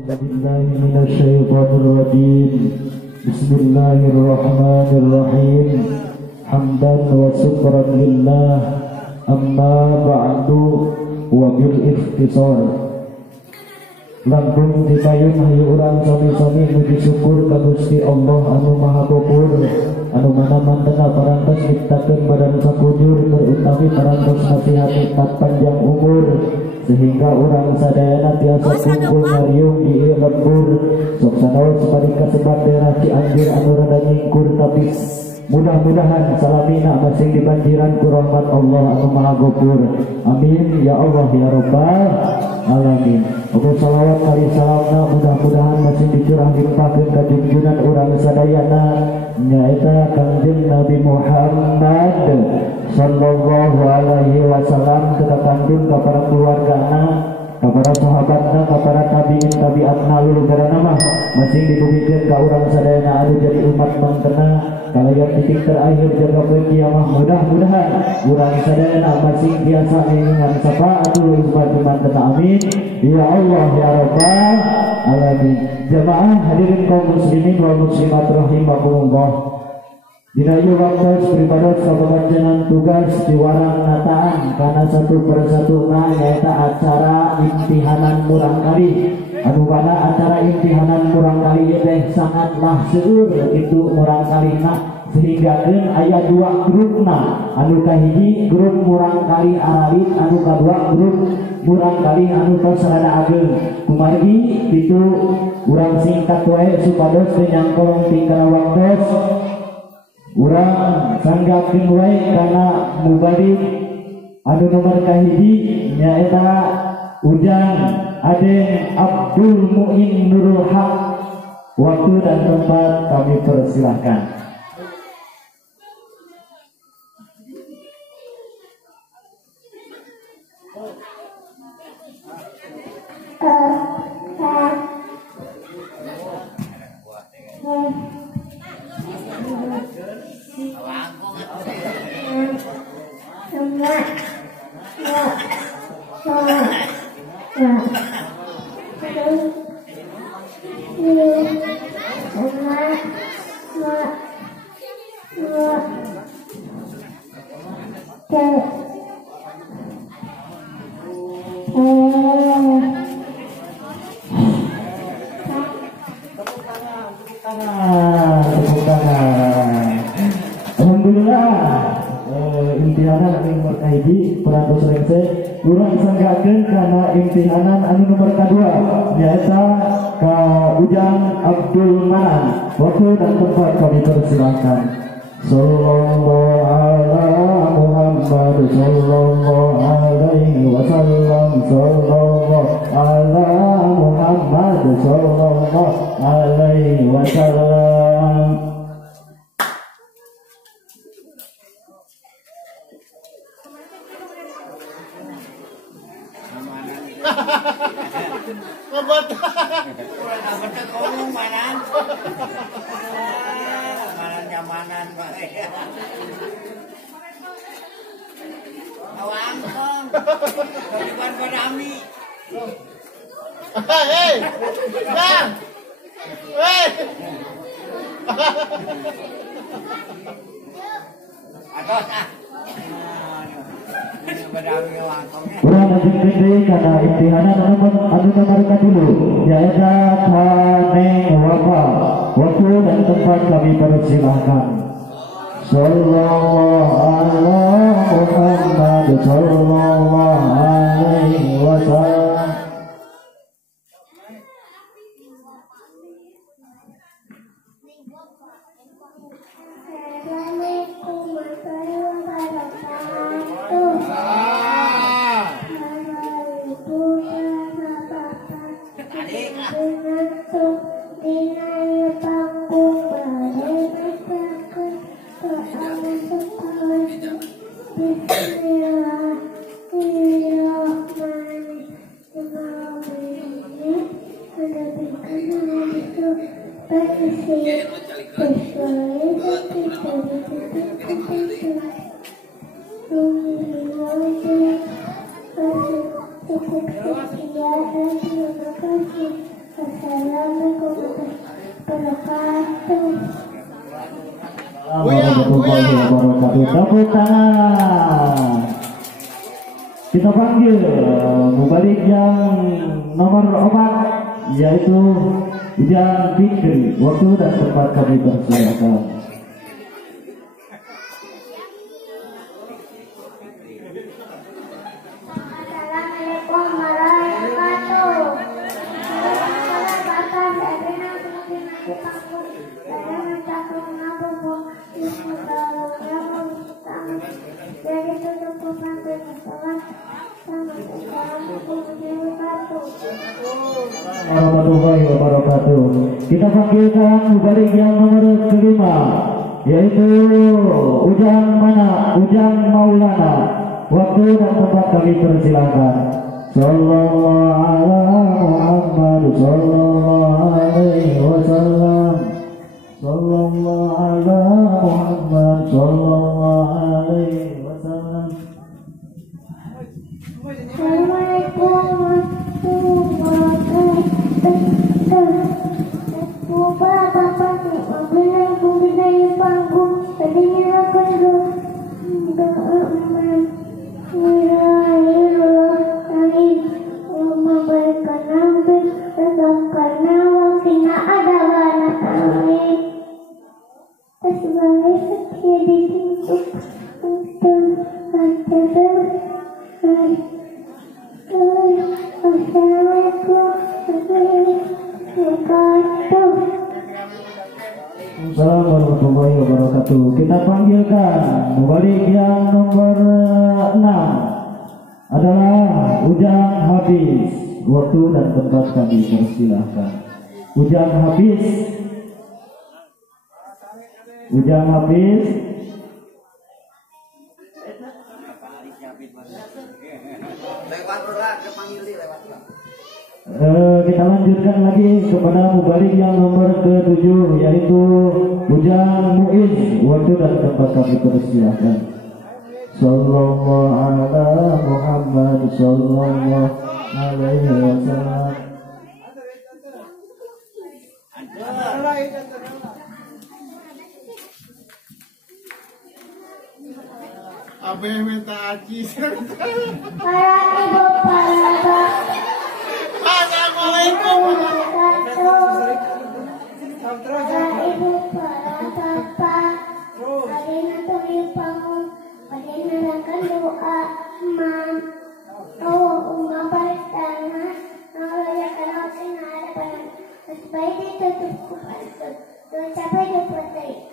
Bismillahirrahmanirrahim. Hamdan wa syukran lillah. Amma ba'du wa bil ikhtisar. Langkung dipayun hayu urang sami-sami muji syukur ka Gusti Allah anu Maha Gopur, anu mana-mana parantos nyiptakeun badan sakujur terutami parantos nasihati tak panjang umur sehingga urang sadayana tiasa kumpul ngariung di ieu lembur sok sanaos parika sebat daerah Cianjur anu rada nyingkur tapi mudah-mudahan salamina masing dibanjiran ku rahmat Allah anu Maha Gopur. Amin ya Allah ya Rabbal alamin. Uga salawat kali salamna mudah-mudahan masih dicurah limpahkeun ka junjungan urang sadayana nyaeta Kangjeng Nabi Muhammad sallallahu alaihi wasallam, kita kandung ka para keluargana, ka para sahabatna, ka para tabiin tabiatna lulugaran mah masing dibukikeun ka urang sadayana anu jadi umat mantena kalayan titik terakhir jaga kiamah. Mudah-mudahan urang sadayana masing biasa dengan syafaatullah subhanahu mantena. Amin ya Allah ya Rabbal alamin. Jamaah hadirin kaum muslimin wal muslimat rahimakumullah. Dina ieu waktu beribadat sababajenan tugas diwarang nataan karena satu persatu nyaeta acara imtihanan murang kali. Anu pada acara imtihanan murang kali teh sangatlah seueur itu murang kalina sehingga aya dua grupna. Anu kahiji grup murang kali aralit, anu kadua grup murang kali anu tos rada ageung. Kumargi kitu urang singkat wae supados teu nyangkolong tingkara waktos. Urang sanggapkeun wae kana mubalik anu nomor kahiji nyaeta Ujang Aden Abdul Muin Nurul Haq. Waktu dan tempat kami persilahkan. Imtihanan anu nomor kahiji peratus rengse urang sanggakeun kana imtihanan anu nomor kadua nyaeta ka Ujang Abdul Manan. Waktu dan tempat kami persilahkan. Sallallahu ala Muhammad sallallahu alaihi wasallam. Sallallahu ala Muhammad sallallahu alaihi wasallam. Ngebot. Ngebot ngomong manan. Manan nyamanan bae. Awang kong. Bukan padami. Hei. Bang. Hei. Atos ah. Urang lanjut deui kana imtihanan anu nomor kadulu nyaeta Kaneng Wafa. Waktu dan tempat kami persilahkan. Sallallahu ala Muhammad sallallahu alaihi wasallam. Assalamualaikum warahmatullahi warahmatullahi wabarakatuh. Tepuk tangan. Kita panggil mubalik yang nomor 4 yaitu Ujang Fikri. Waktu dan tempat kami persilakan. Assalamualaikum warahmatullahi Warahmatullahi wabarakatuh. Kita panggilkan mubalik yang nomor 5 yaitu Ujang Maulana. Waktu dan tempat kami persilakan. Sallallahu Muhammad sallallahu alaihi wasallam. Sallallahu Muhammad sallallahu alaihi wasallam. Assalamualaikum warahmatullahi wabarakatuh. Bapak membeli panggung tadinya akan memberikan ambil karena waktunya ada anak kami sebagai setia dibentuk untuk Assalamualaikum warahmatullahi wabarakatuh. Kita panggilkan mubalik yang nomor 6 adalah Ujang Habis. Waktu dan tempat kami persilahkan. Ujang Habis. Lewat lah, kepanggil lewat lah. Kita lanjutkan lagi kepada mubalik yang nomor ke-7 yaitu Ujang Muiz. Waktu dan tempat kami persilahkan. Sallallahu ala Muhammad sallallahu alaihi wasallam. Apa yang minta aji? para ibu para bapak. Assalamualaikum. Para ibu para bapak. Adanya tuli panggung, adanya akan doa mam. Baik tanah, ya kalau sini ada pada supaya ditutup kupas. Sampai dipotong.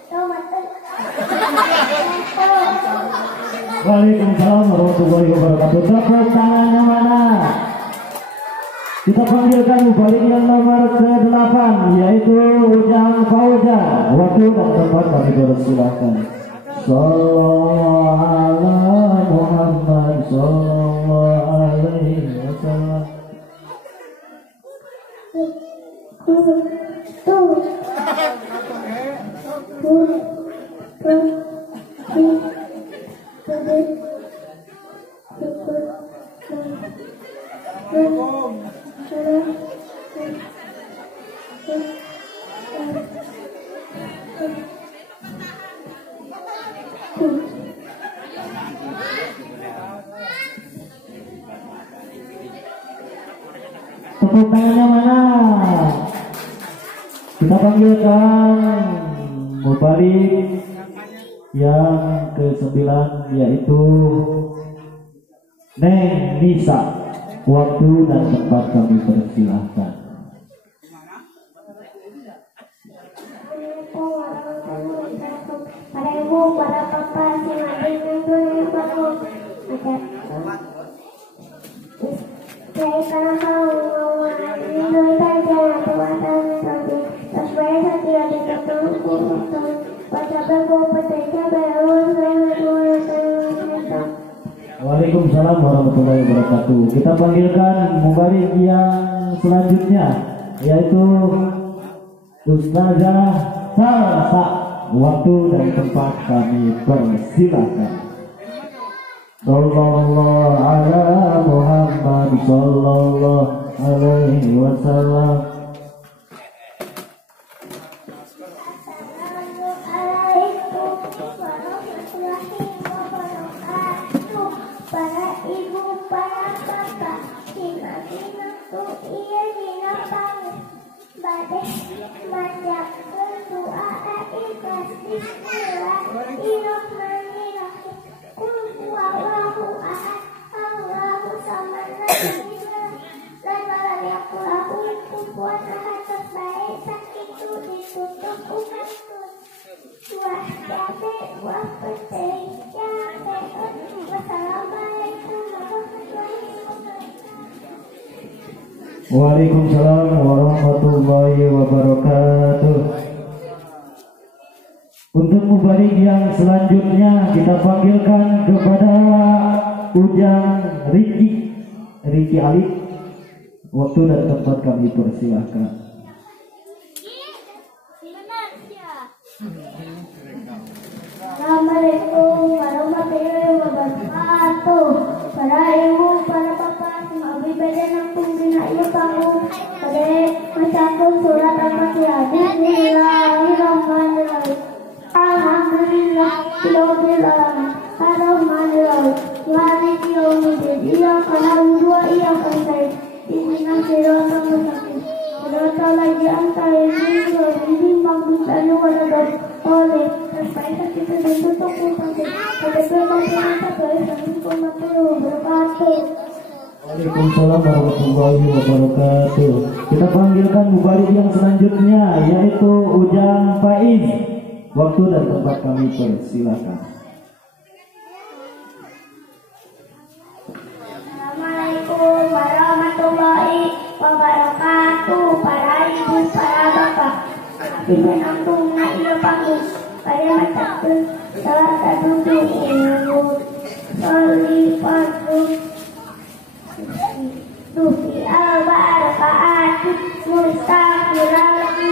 Waalaikumsalam warahmatullahi wabarakatuh. Tepuk tangannya mana? Kita panggilkan mubalik yang nomor ke-8 yaitu Ujang Fauzan. Waktu dan tempat kami persilahkan. Sallallahu ala Muhammad sallallahu alaihi wasallam. Tepuk tangannya mana? Kita panggilkan mubalik yang ke-9 yaitu Neng Nisa. Waktu dan tempat kami persilahkan. Para ibu, para bapak, simak dengan yang baru. Saya kalau tahu mau saja perbuatan tapi supaya saya tidak ditutup baca buku pekerja baru Waalaikumsalam warahmatullahi wabarakatuh. Kita panggilkan mubalik yang selanjutnya yaitu Ustazah Salsa. Waktu dan tempat kami persilahkan. Sallallahu ala Muhammad sallallahu alaihi wasallam. baca doa ikhlas Bismillahirrahmanirrahim. Qul huwallahu ahad Allahu samad lam yakul lahu kufuwan ahad. Terbaik sakit itu ditutup umat wah jabe wah putih jabe. Wassalamualaikum warahmatullahi wabarakatuh. Waalaikumsalam warahmatullahi wabarakatuh. Untuk mubarik yang selanjutnya kita panggilkan kepada Ujang Riki Alif. Waktu dan tempat kami persilahkan. Assalamualaikum warahmatullahi wabarakatuh. Para ibu, para bapak, semua ibadah nampung bina ibu kamu pada mencakup surat Al-Fatihah. Bismillahirrahmanirrahim. Alhamdulillah, Ar-Rahmanirrahim, Maliki yaumiddin. Iyyaka na'budu wa iyyaka nasta'in. Ihdinas siratal mustaqim. Siratal ladzina an'amta alaihim ghairil maghdubi alaihim waladdallin. Terbaik kita ditutup umat pada Waalaikumsalam warahmatullahi wabarakatuh. Kita panggilkan mubarik yang selanjutnya yaitu Ujang Faiz. Waktu dan tempat kami persilakan. Assalamualaikum warahmatullahi wabarakatuh. Para ibu, para bapak, ibu nangtung na iya panggung pada mencakup salah satu ilmu solifatun Tufi al-barakaat mustaqirati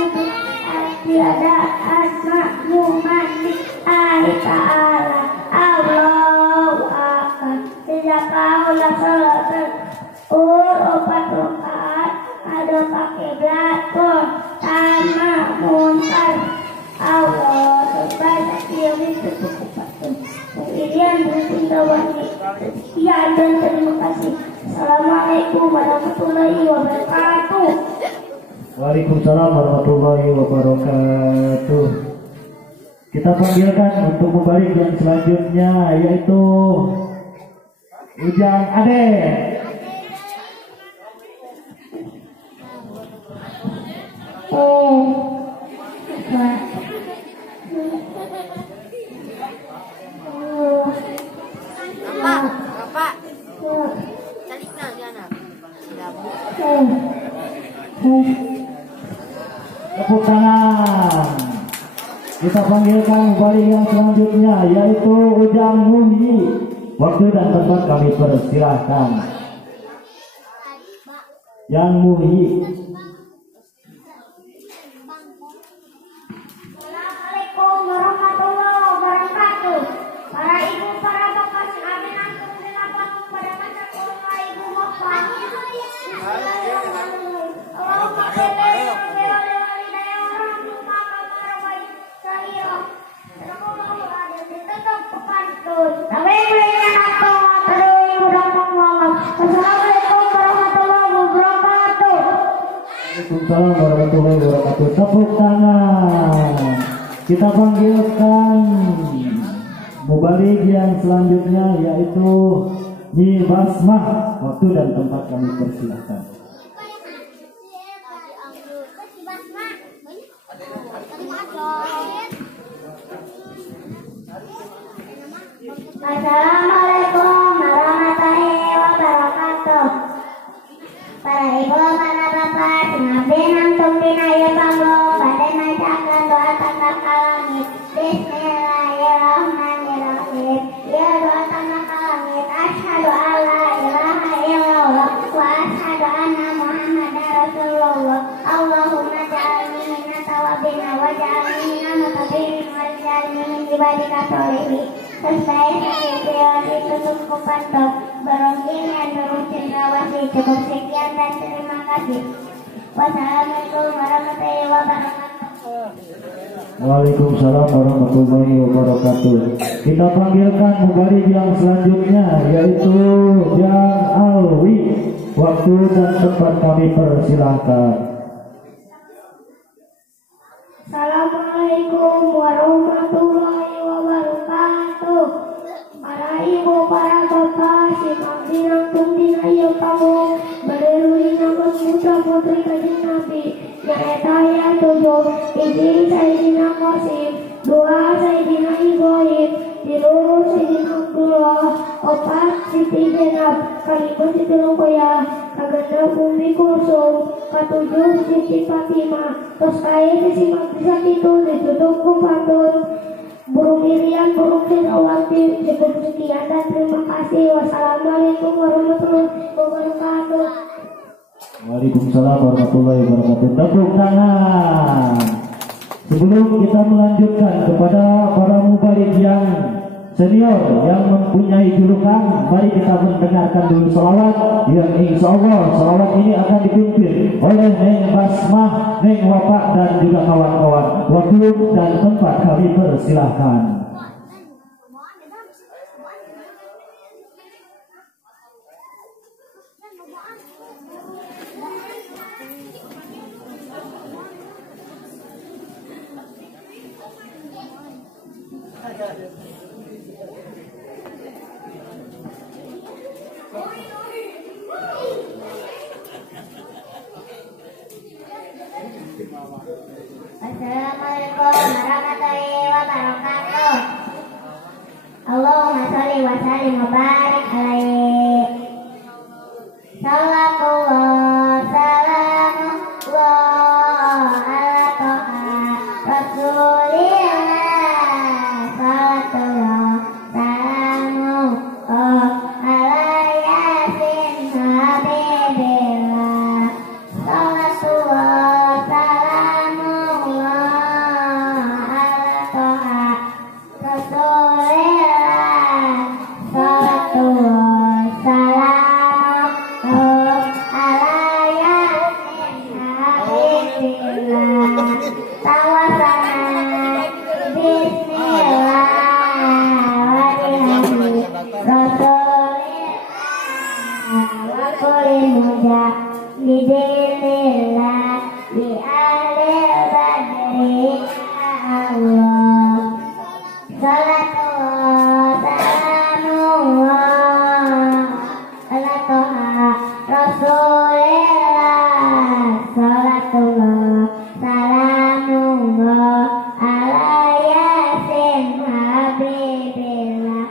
tiada asma mumanik ai ta'ala Allahu akbar. Tidak kaulah salat opat rakaat ada pakai belakon sama muntar Allah terbaik yang itu cukup. Kemudian bertindawangi sekian dan terima kasih. Assalamualaikum warahmatullahi wabarakatuh. Waalaikumsalam warahmatullahi wabarakatuh. Kita panggilkan untuk mubarik yang selanjutnya yaitu Ujang Ade. Bapak, calik na jangan. Tepuk tangan. Kita panggilkan mubarik yang selanjutnya yaitu Ujang Muhyi. Waktu dan tempat kami persilahkan. Yang Muhyi. Assalamualaikum warahmatullahi wabarakatuh. Para ibu, para bapak, kami langsung dilapang pada masa kurma ibu bapak. Bismillahirrahmanirrahim. Allahumma sholli ala walidayya warhamhuma kama rabbayani shaghira. Sallallahu alaihi ditutup pantun. Sampai mulainya nato terus ibu dapat ngomong. Assalamualaikum warahmatullahi wabarakatuh. Waalaikumsalam warahmatullahi wabarakatuh. Tepuk tangan. Kita panggilkan mubarik yang selanjutnya yaitu Nyi Basmah. Waktu dan tempat kami persilahkan. Assalamualaikum warahmatullahi wabarakatuh. Para ibu, para bapak, ngabdi nangtung dina ieu panggung pada macakeun doa tanda ka langit. Bismillahirrahmanirrahim. Ya doa tanda ka langit. Asyhadu alla ilaha illallah wa asyhadu anna Muhammadar Rasulullah. Allahumma ja'alni minat tawabina wa ja'alni minal mutabbirin wa ja'alni min ibadika sholihin. Terbaik sakit ditutup kupantok berongking yang nurut cendrawasih. Cukup sekian dan terima kasih. Wassalamualaikum warahmatullahi wabarakatuh. Waalaikumsalam warahmatullahi wabarakatuh. Kita panggilkan mubarik yang selanjutnya yaitu Jang Alwi. Waktu dan tempat kami persilahkan. Assalamualaikum Beriluhi nama putra putri kajian Nabi Nyaeta ayat 7 Iji Sayyidina Qasim 2 Sayyidina Ibrahim 3 Sayyidina Abdullah 4 Siti Jenab 5 Siti Ruqayyah kaganda Bumi Kulsum 7 Siti Fatimah tos kae sisi madrasah itu ditutup ku patun burung Miriam, burung Fir'awati. Cukup sekian dan terima kasih. Wassalamualaikum warahmatullahi wabarakatuh. Waalaikumsalam warahmatullahi wabarakatuh. Tepuk tangan. Sebelum kita melanjutkan kepada para mubarik yang senior yang mempunyai julukan, mari kita mendengarkan dulu salawat yang insya Allah salawat ini akan dipimpin oleh Neng Basmah, Neng Wapak dan juga kawan-kawan. Waktu dan tempat kami persilahkan. Assalamualaikum warahmatullahi wabarakatuh. Allahumma sholli wa sallim wa barik alaihi. Sallallahu salamullah ala toha rasulillah. Salatullah salamullah ala yasin habibillah.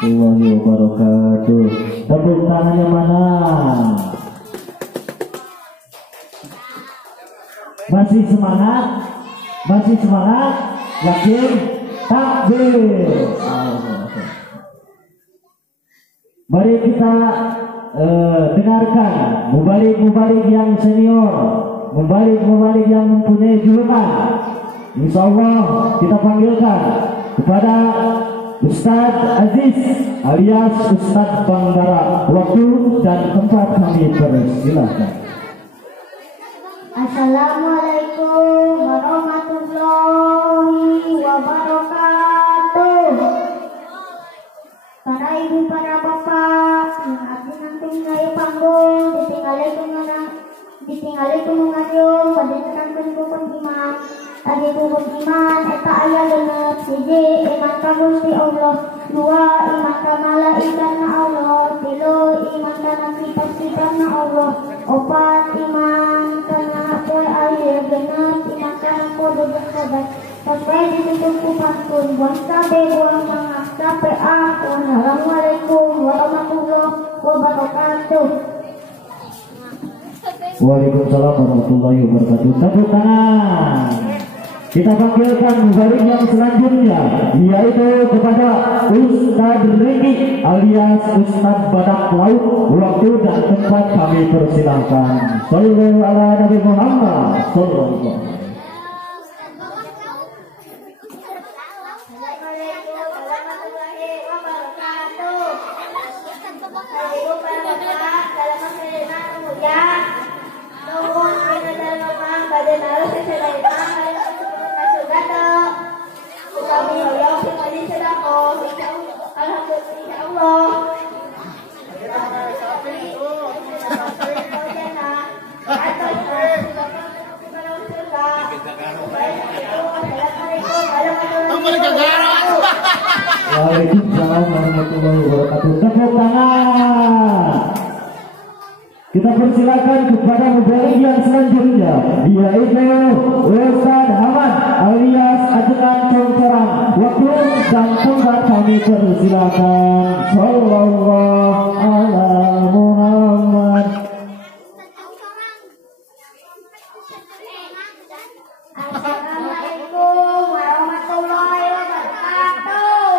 Salatullah wabarakatuh. Tepuk tangannya mana? Masih semangat? Masih semangat? Yakin? Takbir. Mari kita dengarkan mubalik-mubalik yang senior, mubalik-mubalik yang mempunyai julukan. Insya Allah kita panggilkan kepada Ustadz Aziz alias Ustadz Banggara. Waktu dan tempat kami persilahkan. Assalamualaikum warahmatullahi wabarakatuh. Para ibu, para bapak, yang abdi nanti ngaya panggung, ditinggali kunungan yung, padinankan bukon iman. Tadi bukon iman, eta ayah genep, siji, iman kang Gusti Allah. 2 iman ka malaikatna Allah. 3 iman kana kitab-kitabna Allah. 4 iman kana poe akhir. 6 iman kana poe bersabar. Sampai ditutup ku pantun. Buang sampai buang mangap sampai aku. Assalamualaikum warahmatullahi wabarakatuh. Waalaikumsalam warahmatullahi wabarakatuh. Tepuk tangan. Kita panggilkan mubarik yang selanjutnya, yaitu kepada Ustadz Riki alias Ustadz Badak Laut. Waktu dan tempat kami persilahkan. Sallallahu ala Nabi Muhammad sallallahu. Waalaikumsalam warahmatullahi wabarakatuh. Tepuk tangan. Kita persilakan kepada mubarik yang selanjutnya, yaitu Ustadz Ahmad alias Ajudan Congcorang. Waktu dan tempat kami persilakan. Sallallahu ala Muhammad. Assalamualaikum warahmatullahi wabarakatuh.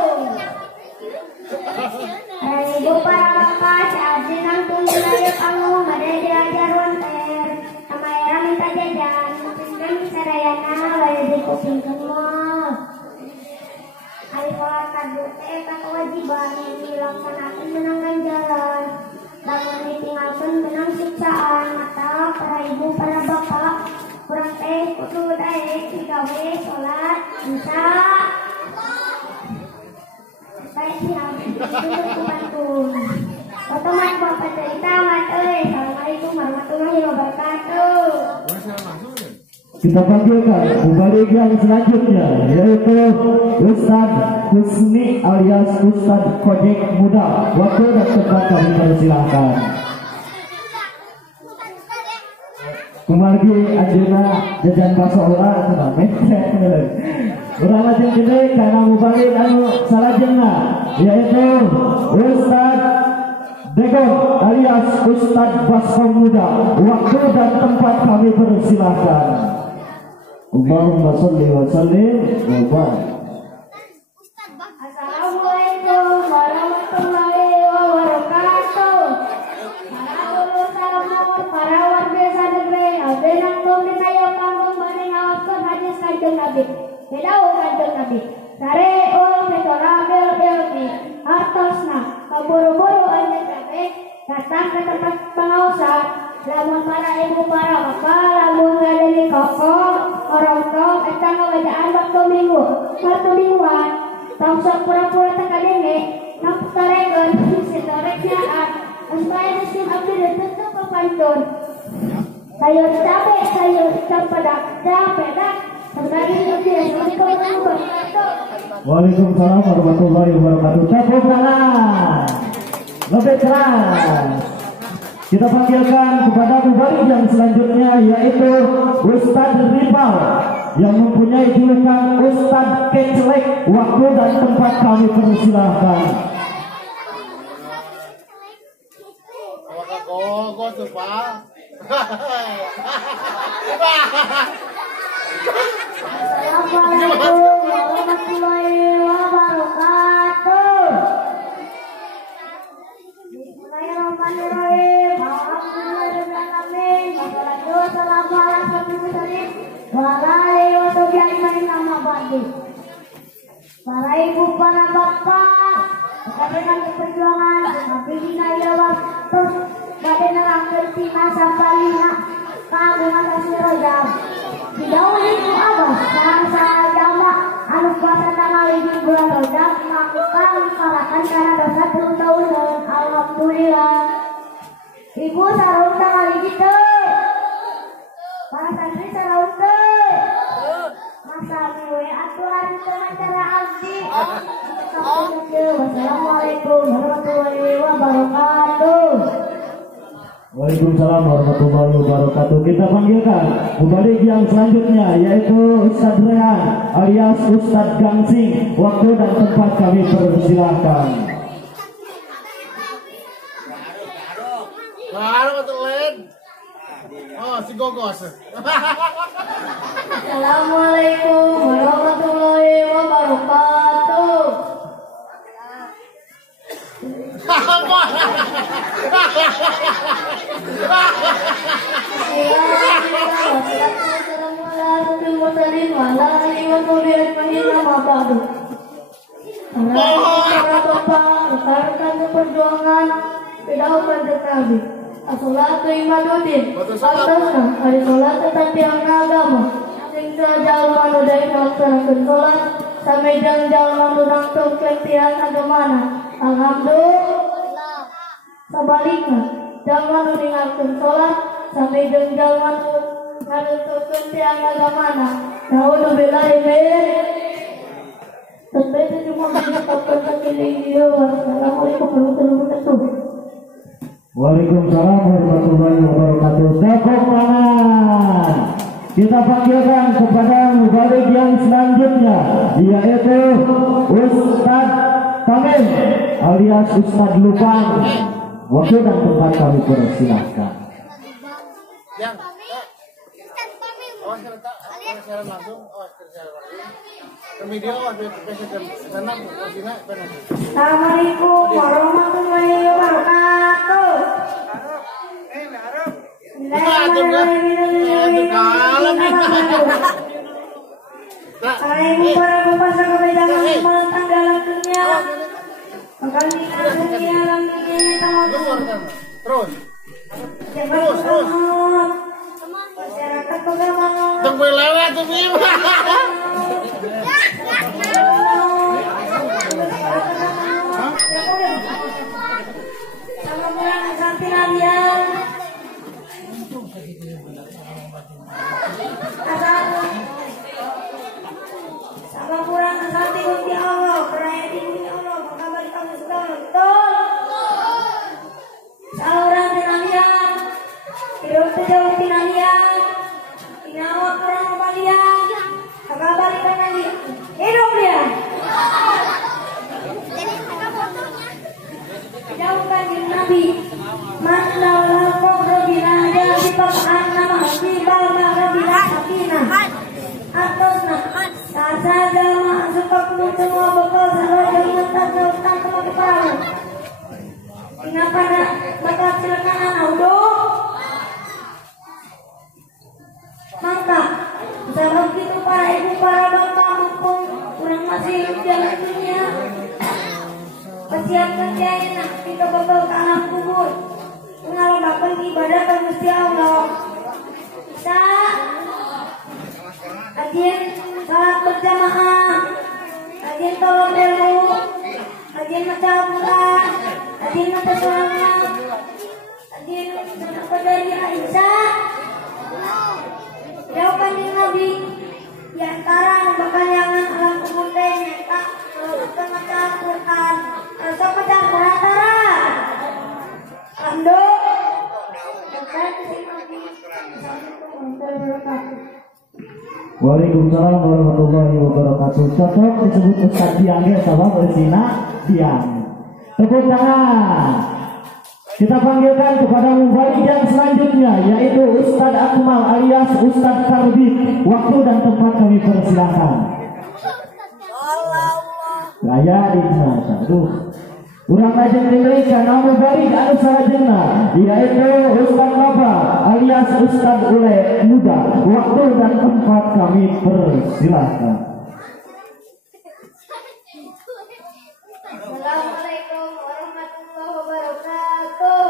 Ibu para bapak, ajenang tunjungan kamu madai diajar wanter. Amaya minta jajan, mungkin sarayana bayar di kuping semua. Alifat kadute kewajiban yang dilaksanakan menang ganjaran. Namun ditinggalkan menang siksaan. Mata para ibu para bapak, kurang kudu daek digawe sholat bisa. Baik siap, itu pantun. Otomatis bapak cerita mat. Assalamualaikum warahmatullahi wabarakatuh. Kita panggilkan mubarik yang selanjutnya, yaitu Ustadz Husni alias Ustadz Kojek Muda. Waktu dan tempat kami persilahkan. Kumargi Anjena jajan bakso ular atau mencet. Urang lajeng gede karena mubarik anu salajengna, yaitu Ustadz Degon alias Ustadz Basko Muda. Waktu dan tempat kami persilahkan. Allahumma sholli wa sallim wa barik. Assalamualaikum warahmatullahi wabarakatuh. Para guru salamur, para warga negeri, abenang tumri tayo kampung banding awakun hadis kanjeng Nabi. Bedau kanjeng Nabi. Sare ul fitora bil ilmi. Hartosna kaburu-buru anja cabe datang ke tempat pengawasan. Lamun para ibu para bapak, lamun ngadeni koko, orang tua, kita ngawajaan waktu mingguan. Tangsok pura-pura tekadene, nak toregon, sitoreknya supaya sistem abdi ditutup ke pantun. Sayur cabe, sayur cempedak, capedak, terbagi abdi. Assalamualaikum warahmatullahi wabarakatuh. Waalaikumsalam warahmatullahi wabarakatuh. Tepuk tangan. Lebih keras. Kita panggilkan kepada mubarik yang selanjutnya, yaitu Ustadz Ripal yang mempunyai julukan Ustadz Kecelek. Waktu dan tempat kami persilahkan. Assalamualaikum warahmatullahi wabarakatuh. Bismillahirrahmanirrahim. Alhamdulillahirrahmanirrahim. Wassalamualaikum warahmatullahi wabarakatuh. Para ibu, para bapak, rekan perjuangan, abdina ya waktu, badan nerangkeun tina sampalina, kagungan kasih rojam. Didahului ku abah, sareng jama, anu puasa tanggal 5 bulan rojam, mangkang karakan karena dosa 10 tahun. Alhamdulillah. Ibu sarung tanggal 5 teh. Para santri sarung teh. Masa mewe aturan teu acara abdi. Wassalamualaikum warahmatullahi wabarakatuh. Waalaikumsalam warahmatullahi wabarakatuh. Kita panggilkan mubarik yang selanjutnya yaitu Ustadz Rehan alias Ustadz Gangsing. Waktu dan tempat kami persilahkan. Baru betul lain. Oh, si gogos. Assalamualaikum warahmatullahi wabarakatuh. Rekan perjuangan kedautan Nabi. As-salatu imaduddin. Atasna hari sholat tetapi agama. Sing jalma nu daek melaksanakeun sholat sampai jalma nu nangtung keletihan agamana. Alhamdulillah. Sabalikna jalma nu ninggalkeun sholat sampai jalma nu nangtung keletihan agamana. Naudzubillahi min. Sampai cuma mengucapkan sakilio. Wassalamualaikum warahmatullahi wabarakatuh. Waalaikumsalam warahmatullahi wabarakatuh. Tepuk tangan. Kita panggilkan kepada mubarik yang selanjutnya yaitu Ustadz Tamim alias Ustadz Lupang. Waktu dan tempat kami persilahkan. Yang. Oh, sekarang langsung. Oh, sekarang video ada presiden sana Sina benar. Assalamualaikum warahmatullahi wabarakatuh. Assalamualaikum warahmatullahi wabarakatuh. Dalam dunia, bakal dunia dalam dunia Terus. masyarakat pengaman. Tunggu lewat tuh Sama pulang santi kalian. Sama pulang santi Gusti Allah, peraya di Gusti Allah, mengabari kamu segala betul. Saluran tinalian, hidup sejauh tinalian, inawa kurang kembalian, mengabarikan lagi, hidup dia. Jauhkan diri Nabi Mandalah Kobrobina Jadi Pakaan Nama Sibal Magrabina Sakinah Atosna Tasa Jalma Supak Semua Bekal Salah Jalma Tasa Utang Sama Kepala Kenapa bakal silakan Audo Maka Sebab itu para ibu para bapak mumpung kurang masih hidup jalan dunia persiapkan jayana kita bakal ke alam kubur mengalamakan ibadah ke Gusti Allah. Kita ajin salat berjamaah, ajin tolong ilmu, ajin maca Al-Quran, ajin maca sholawat, ajin sedekah dari Aisyah. Jauhkan diri Nabi di antara bakalangan alam kubur teh nyata kita maca Al-Quran. Rasa pecah rata-rata. Ando. Waalaikumsalam warahmatullahi wabarakatuh. Cocok disebut Ustadz Diang ya, sahabat bersina Diang. Tepuk tangan. Kita panggilkan kepada mubarik yang selanjutnya yaitu Ustadz Akmal alias Ustadz Karbit. Waktu dan tempat kami persilahkan. Raya di sana. Aduh. Urang lajeng diberikan nama baik anu sarajengna yaitu Ustadz Baba alias Ustadz Ule Muda. Waktu dan tempat kami persilahkan. Assalamualaikum warahmatullahi wabarakatuh.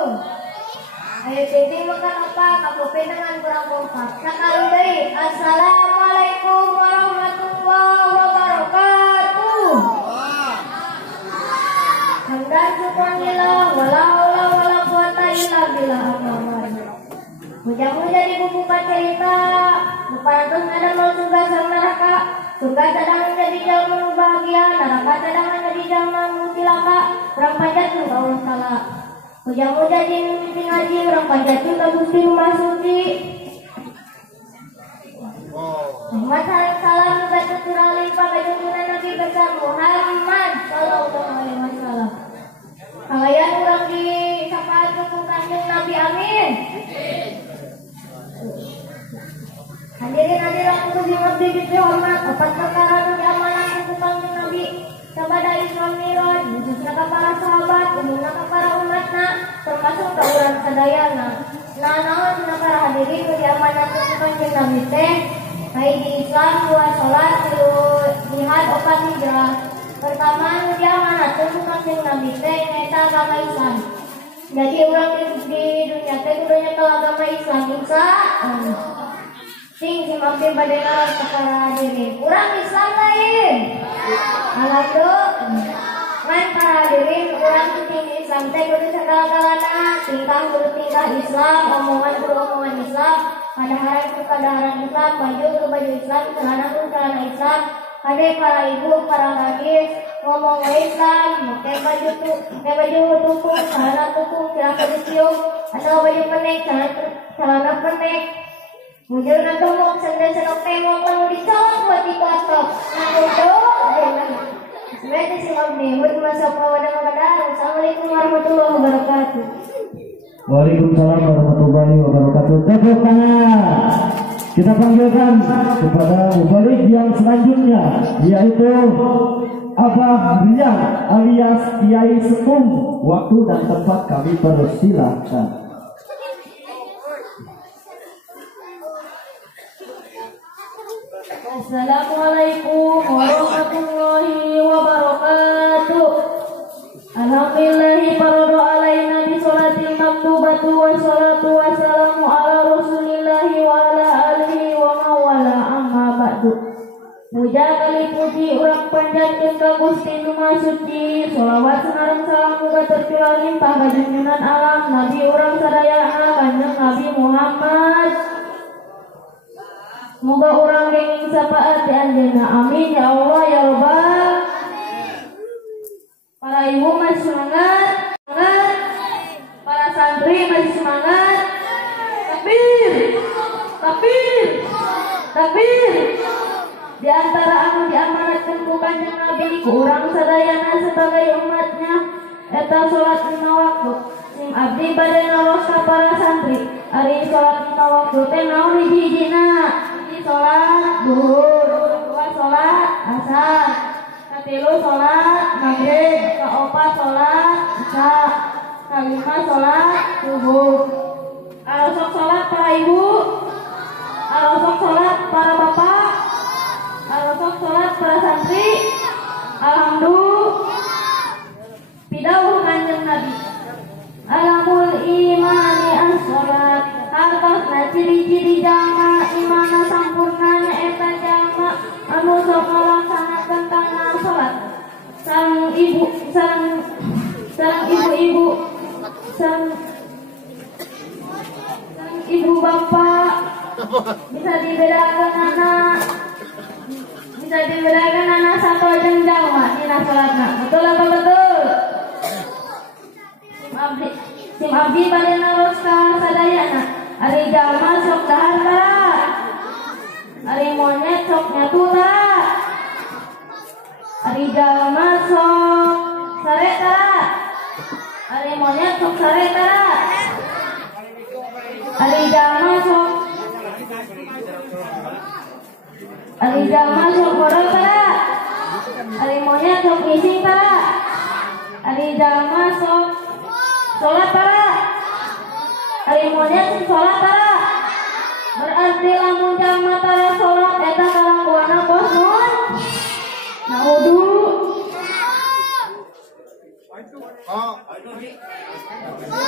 Ayo titi makan apa? Kamu dengan kurang kompak. Sekali dari Assalamualaikum warahmatullahi wabarakatuh. Hamdan syukurillah wala haula wala quwata illa billah. Mudah-mudahan di buku cerita Bukantos ada mau surga sama neraka. Surga sedang menjadi jalma bahagia, neraka sedang menjadi jalma cilaka, urang panjatkeun ka Allah Taala. Muja-muja jeung mimpi ngaji urang panjatkeun ka Gusti Nu Maha Suci. Muhammad salam baca surah limpah baju tunai Nabi besar Muhammad sallallahu alaihi wasallam. Kalian urang di syafaat ku Kanjeng Nabi amin. Hadirin hadirat kudu ngabdi dihormat opat perkara nu diamanahkeun ku Kanjeng Nabi sabada Isra Mi'raj khususna ka para sahabat umumna ka para umatna termasuk ka urang sadayana. Nah naon cenah para hadirin nu diamanahkeun ku Kanjeng Nabi teh hiji Islam, dua salat, tilu jihad, opat hijrah. Pertama nu diamanatkeun ku Kanjeng Nabi teh nyaeta agama Islam. Jadi urang di dunia teh kudu nyekel agama Islam insya Allah. Sing abdi bade naros ka para hadirin. Urang Islam lain. Alhamdulillah. Man para hadirin urang penting Islam teh kudu sagala-galana, tingkah kudu tingkah Islam, omongan kudu omongan Islam, kadaharan kudu kadaharan Islam, baju kudu baju Islam, celana kudu celana Islam. Hade para ibu, para gadis ngomong Islam, pakai baju tukung, celana tukung, celana ditiup, atau baju pendek, celana pendek. Mujurna gemuk, sendok tengok, lalu dicolok buat dikotok. Nah itu, sebenarnya si Abdi, Assalamualaikum warahmatullahi wabarakatuh. Waalaikumsalam warahmatullahi wabarakatuh. Tepuk tangan. Kita panggilkan kepada mubalik yang selanjutnya, yaitu Abah Rian alias Kiai Sekum. Waktu dan tempat kami persilahkan. Assalamualaikum warahmatullahi wabarakatuh. Alhamdulillahi faradu alaina bi sholatil maktubatu wassalatu wassalamu ala rasulillahi wa ala alihi wa mawala amma ba'du. Puja kali puji urang panjatkeun ka Gusti Nu Maha Suci. Sholawat sareng salam muga tercurah limpah ka junjungan alam Nabi urang sadayana Kanjeng Nabi Muhammad. Moga urang geng syafaat di anjeunna amin ya Allah ya Rabbal. Para ibu masih semangat, para santri masih semangat. Takbir, takbir, takbir. Di antara anu diamanatkeun ku Kanjeng Nabi ku urang sadayana sebagai umatnya eta salat 5 waktu. Sim abdi bade naros ka para santri. Ari salat 5 waktu teh naon hiji-hijina? Sholat duhur, dua sholat asar, katilu sholat maghrib, kaopat sholat isya, kalima sholat subuh. Arosok sholat para ibu, arosok sholat para bapak, arosok sholat para santri. Alhamdulillah, pidauh Kanjeng Nabi. Alamul imani as-sholat, hartosna ciri-ciri jama imana sampurnana eta jama anu sok ngalaksanakeun kana salat. Sang ibu bapak bisa dibedakan anak satu jeung jalma dina salatna. Betul apa betul? Sim abdi bade naros ka sadayana. Ari jalma sok dahar tara, ari monyet sok nyatu tara, ari jalma sok sare tara, ari monyet sok sare tara, ari jalma sok borol tara, ari monyet sok ngising tara, ari jalma sok sholat tara, ari monyet sholat tara. Berarti lamun jalma tara sholat eta kalangguana pos nun naudu.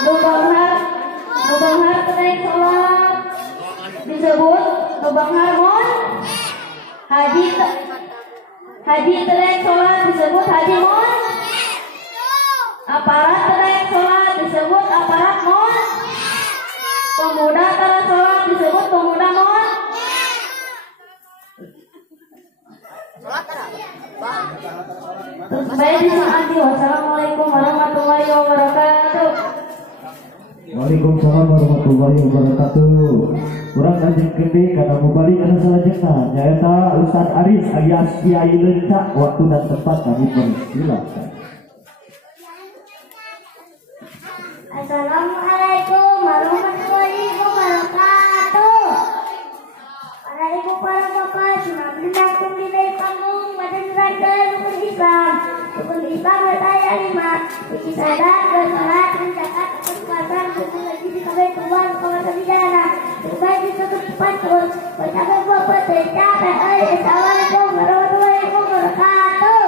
Nubanghar kedaik sholat disebut nubanghar mon. Haji kedaik sholat disebut haji mon. Aparat kedaik sholat disebut aparat mon. Pemuda tara sholat disebut pemuda mon. Terus baik di Mati. Wassalamualaikum warahmatullahi wabarakatuh. Waalaikumsalam warahmatullahi wabarakatuh. Urang kanjeng gede kana mubalik anu salajengna nyaeta Ustaz Aris alias Kiai Lencak. Waktu dan tempat kami persilakan. Assalamualaikum warahmatullahi wabarakatuh. Para ibu para bapak, selamat datang di panggung Badan Rakyat Rukun Islam. Rukun Islam bertanya 5. Suci sadar, bersalat, mencatat, kesempatan, hukum lagi di kabel Tuhan, kawasan bidana. Berbaik ditutup cepat terus. Bercapai bapak tercapai. Assalamualaikum warahmatullahi wabarakatuh.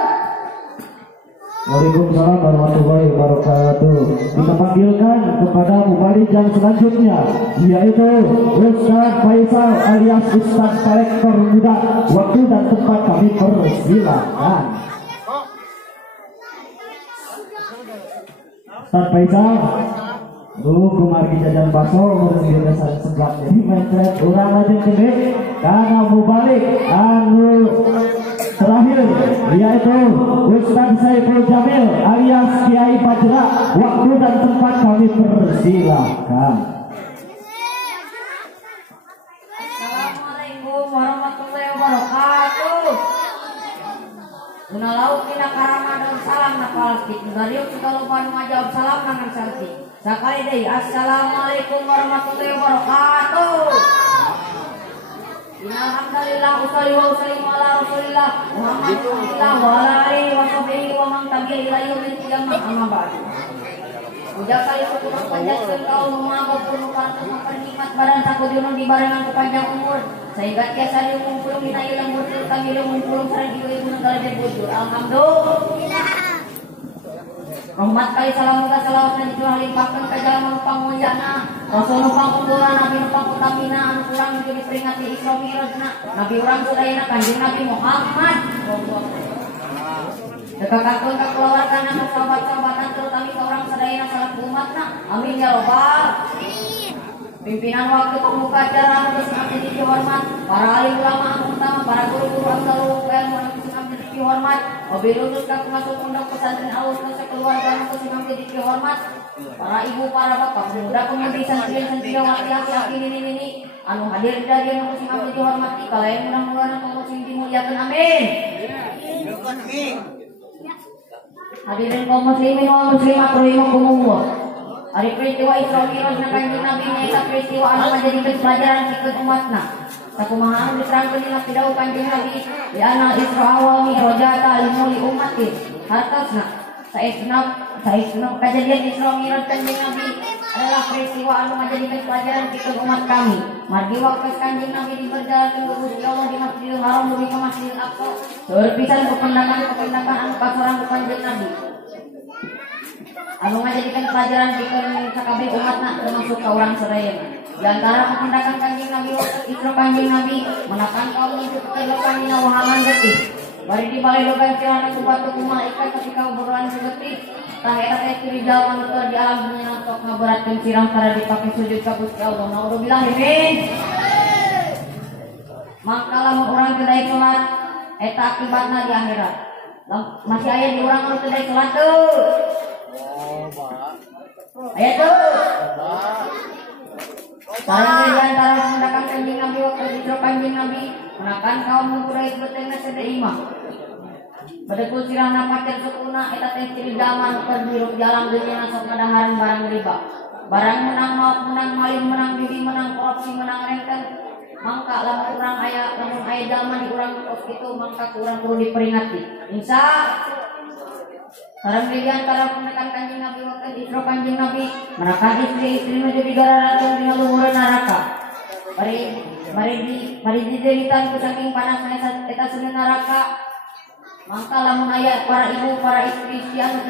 Waalaikumsalam warahmatullahi wabarakatuh. Kita panggilkan kepada mubalik yang selanjutnya, yaitu Ustaz Faisal alias Ustaz Kolektor Muda. Waktu dan tempat kami persilakan. Ustaz Faisal, kumargi jajan baso mungkin dasar sebelah jadi mencret urang aja gede karena mubalik anu terakhir yaitu Ustaz Saiful Jamil alias Kiai Fajra. Waktu dan tempat kami persilahkan. Assalamualaikum warahmatullahi wabarakatuh. Unalau kina karama dan salam na palastik. Ngariuk kita lupa ngajawab salam nangan sarti. Sakali deui. Assalamualaikum warahmatullahi wabarakatuh. Alhamdulillah usolli wa usallimu ala Rasulillah Muhammad Rasulillah wa ala alihi wa sahbihi wa man tabi'a ila yaumil qiyamah amma ba'du. Ujar kali syukur panjatkeun ka Allah Maha Pun para nikmat badan sakuduna dibarengan kepanjang umur sehingga tiasa diumpulung dina ilang bujur kami diumpulung sareng ieu negara dan bujur. Alhamdulillah. Rahmat kali salam muga salawat dan jual limpahkeun ka jalma panguljana Rasul pangunggulan Nabi pangutamina anu kurang jadi peringati Isra Mi'rajna Nabi urang sadayana Kanjeng Nabi Muhammad. Dekakakeun ka keluargana ka sahabat-sahabatan terutama ka urang sadayana salaku umatna. Amin ya rabbal alamin. Pimpinan waktu pemuka acara anu geus abdi dihormat, para alim ulama anu utama, para guru-guru anu ilmu anu geus abdi dihormat, mobil lulus ka masuk pondok pesantren Al keluarga anu geus abdi dihormat, para ibu, para bapak, pemuda-pemudi santriwan-santriwati laki-laki nini-nini anu hadir di dadieu anu geus abdi dihormati, kalayan mudah-mudahan anu sing dimuliakeun amin. Hadirin kaum muslimin wal muslimat rahimakumullah. Hari peristiwa Isra Mi'raj na Kanjeng Nabi nyaeta peristiwa anu ngajadikeun pelajaran pikeun umatna. Sakumaha anu diterangkeun dina pidau Kanjeng Nabi di anal Isra wal Mi'raj talimuli umatin. Hartosna saestuna kejadian Isra Mi'raj Kanjeng Nabi adalah peristiwa anu ngajadikeun pelajaran pikeun umat kami. Margi waktu Kanjeng Nabi diberjalankeun ku Gusti Allah di Masjidil Haram dugi ka Masjidil Aqsa. Seueur pisan kependakan anu kasorang ku Kanjeng Nabi. Anu ngajadikeun pelajaran pikeun sakabeh umatna termasuk ka urang sadayana. Di antara kependakan Kanjeng Nabi waktu Isra Kanjeng Nabi menakan kaum nyebutkeun lepan dina wahangan getih. Bari di balai logan cirana ku batu ku malaikat ketika obrolan getih. Tah eta teh ciri jalma anu di alam dunya sok ngaberatkeun cirang para dipake sujud ka Gusti Allah. Naudzubillah min. Maka lamun urang teu daek salat eta akibatna di akhirat. Masih aya di urang anu teu daek salat teu. Ayo tuh. Sareng di antara mendakan Kanjeng Nabi waktu Isra Kanjeng Nabi menakan kaum Quraisy betengna sedih imah. Badekul sirahna pacar sukuna eta teh ciri daman keur hirup jalan dunya sok ngadahareun barang riba. Barang menang maut menang maling menang judi menang korupsi menang rengken. Mangka lamun aya jalma di urang kos kitu mangka urang kudu diperingati. Insya sareng di antara penekan Kanjeng Nabi waktu Isra Kanjeng Nabi menakan istri-istri menjadi gararatung dina luhureun neraka. Bari dideritan ku saking panasna eta seueur neraka. Mangka lamun aya para ibu para istri anu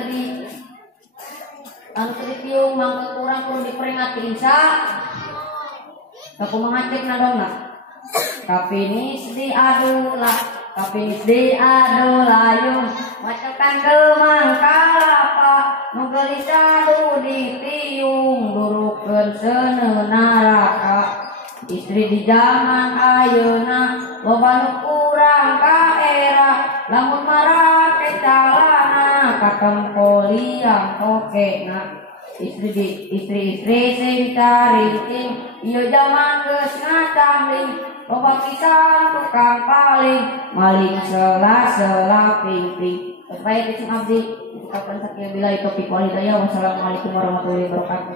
teu piung mangka urang kudu diperingati insya. Sakumaha cek nadongna. Kapinis diadu layung macekan gemang kalapa nu gelisah ditiung durukeun seuneu naraka. Istri di zaman ayeuna loba nu kurang ka era lamun marake calana katempoli yang oke nak istri sing cariting iya zaman geus ngatahling loba pisan tukang paling maling sela ping supaya kecil abdi kapan sakieu billahi taufiq wal hidayah. Wassalamualaikum warahmatullahi wabarakatuh.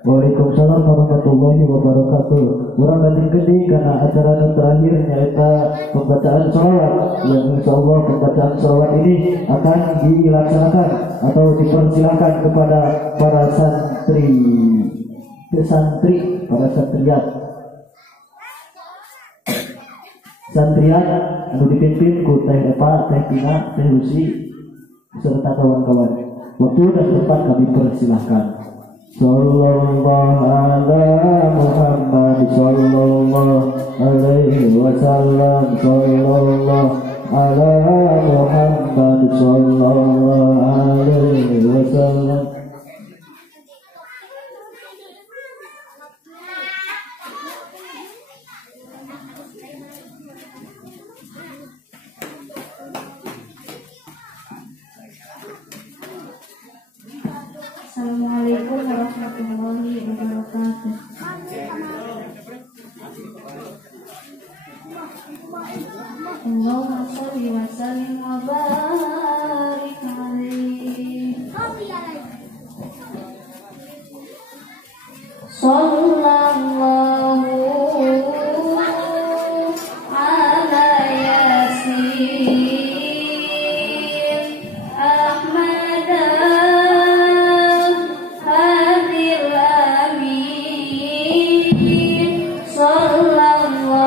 Waalaikumsalam warahmatullahi wabarakatuh. Kurang dari gede karena acara yang terakhir yaitu pembacaan sholawat, yang insyaallah pembacaan sholawat ini akan dilaksanakan atau dipersilakan kepada para para santriat anu dipimpin ku Teh Eva, Teh Tina, Teh Lucy serta kawan-kawan. Waktu dan tempat kami persilahkan. Sallallahu ala Muhammad sallallahu alaihi wasallam. Sallallahu ala Muhammad sallallahu alaihi wasallam. Assalamualaikum warahmatullahi wabarakatuh. Allahumma sholli wa sallim wa barik alaihi. Sallallahu ala yasin Ahmad Hadil Amin. Sallallahu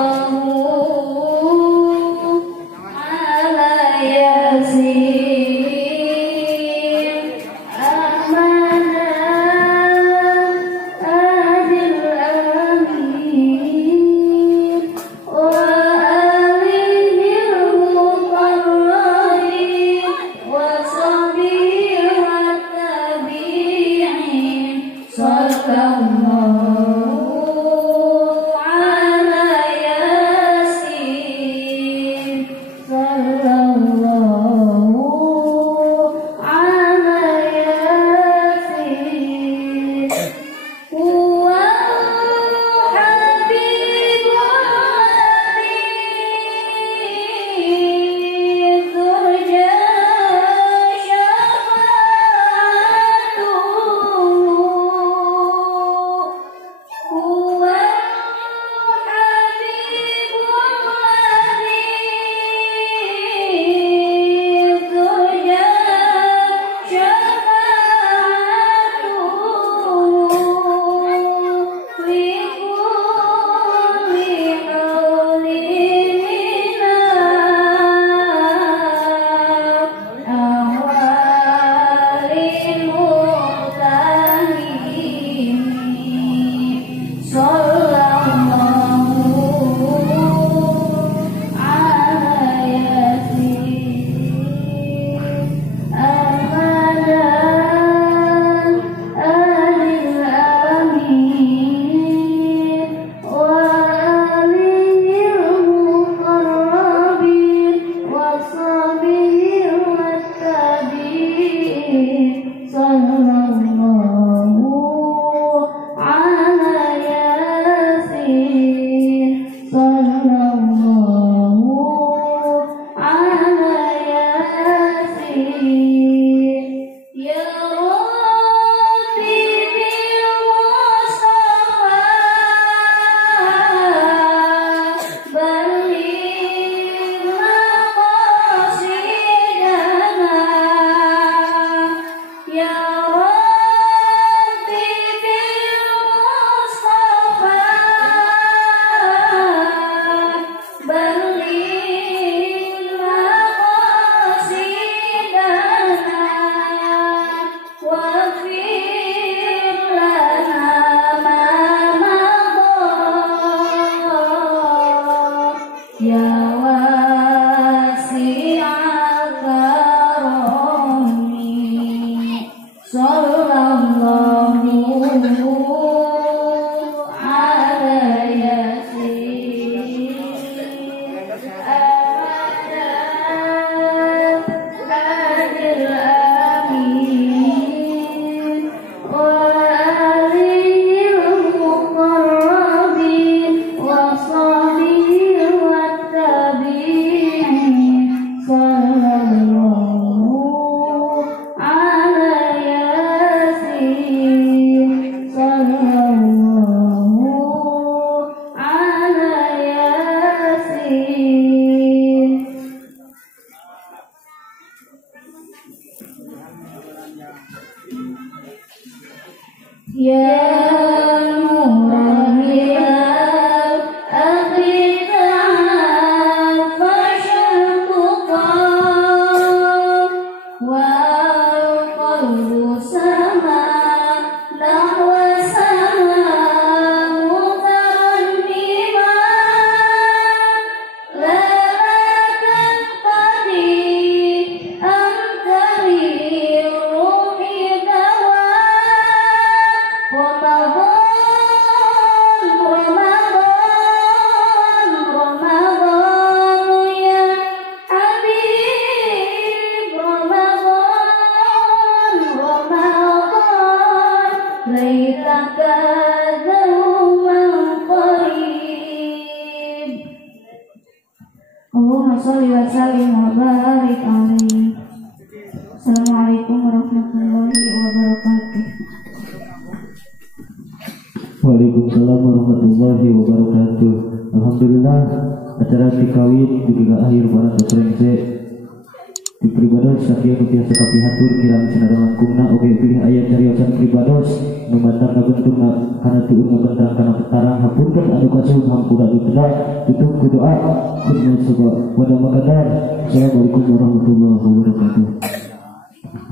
Ya nurul hilal akhir fasyatuqa wal qalbu sama nahwa sama mutarannima lalakan tadi amtari ruhi dawa Ramadan ya Habib Ramadan lailaka dzauman qarib Allahumma shalli wa sallim wa barik alaihi. Assalamualaikum warahmatullahi wabarakatuh. Waalaikumsalam warahmatullahi wabarakatuh. Alhamdulillah acara tikawin juga akhir para terengse di pribados sakieu nu biasa kapihatur kirang sinarang langkungna oge pilih aya cariosan pribados nu matang ngabenturna kana tuun ngabentang kana petarang hapunten anu kasuhun hampura dutra tutup ku doa khidmat suka pada makadar. Assalamualaikum warahmatullahi wabarakatuh.